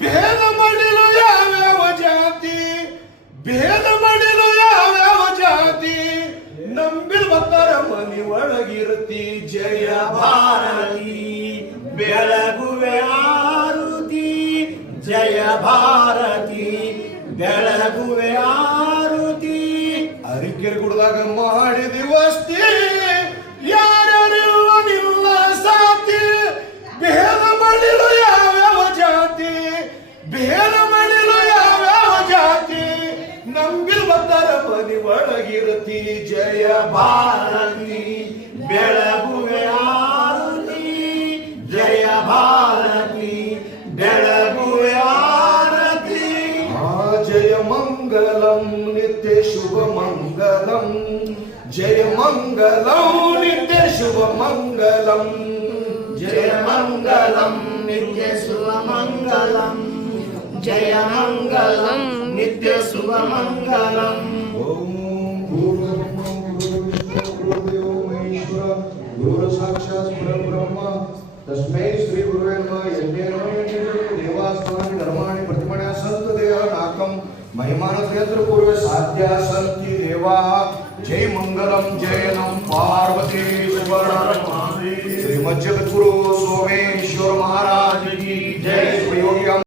ಭೇದ ಮಾಡಲು ಯಾವ್ಯಾವ ಜಾತಿ, ಭೇದ ಮಾಡಲು ಯಾವ್ಯಾವ ಜಾತಿ, ನಂಬಿಲ್ ಭಕ್ತರ ಮನಿ ಒಳಗಿರುತ್ತಿ. ಜಯ ಭಾರತಿ ಬೆಳಗುವೆ ಆರುತಿ, ಜಯ ಭಾರತಿ ಬೆಳಗುವೆ ಆರುತಿ. ಅರಿಕೆರೆ ಗುಡ್ದಾಗ ಮಾಡಿದಿ ವಸ್ತಿ, ಯಾರ್ಯಾರಿಲ್ಲ ನಿಲ್ಲ ಸಾತಿ. ಭೇದ ಮಾಡಲು ಯಾವ್ಯಾವ ಜಾತಿ, ಭೇದ ಮಾಡಲು ಯಾವ್ಯಾವ ಜಾತಿ, ನಂಬಿಲ್ ಭಕ್ತರ ಮನಿ ಒಳಗಿರುತ್ತಿ. ಜಯ ಭಾರತಿ ಬೆಳಗುವೆ ಆರುತಿ, ಜಯ ಭಾರತಿ ಬೆಳಗುವೆ ಆರತಿ. ಜಯ ಮಂಗಲಂ ನಿತ್ಯ ಶುಭ ಮಂಗಲಂ, ಜಯ ಮಂಗಲಂ ನಿತ್ಯ ಶುಭ ಮಂಗಲಂ, ಜಯ ಮಂಗಲಂ ನಿತ್ಯ ಶುಭ ಮಂಗಲಂ, ಜಯ ಮಂಗಲಂ ನಿತ್ಯ ಶುಭ ಮಂಗಲಂ. ಓಂ ಗುರುರ್ಬ್ರಹ್ಮ ಗುರುರ್ವಿಷ್ಣು ಗುರುದೇವೋ ಮಹೇಶ್ವರ ಗುರು ಸಾಕ್ಷಾತ್ ಪರಬ್ರಹ್ಮ ತಸ್ಮೈ ಶ್ರೀ ಗುರುವೇ ನಮಃ. ಯಜ್ಞೇನ ದೇವಾಸ್ತಾನಿ ಧರ್ಮಾಣಿ ಪ್ರತಿಮಣ್ಯ ಸಂತ ದೇಹ ನಾಕಂ ಮಹಿಮಾನತ್ರ ಪೂರ್ವ ಸಾಧ್ಯ ಸಂತಿ ದೇವಾ. ಜೈ ಮಂಗಲಂ ಜಯ ನಂ ಪಾರ್ವತಿ ಶ್ರೀಮದ್ ಜಗದ್ಗುರು ಸೋಮೇಶ್ವರ ಮಹಾರಾಜ ಕಿ ಜೈ.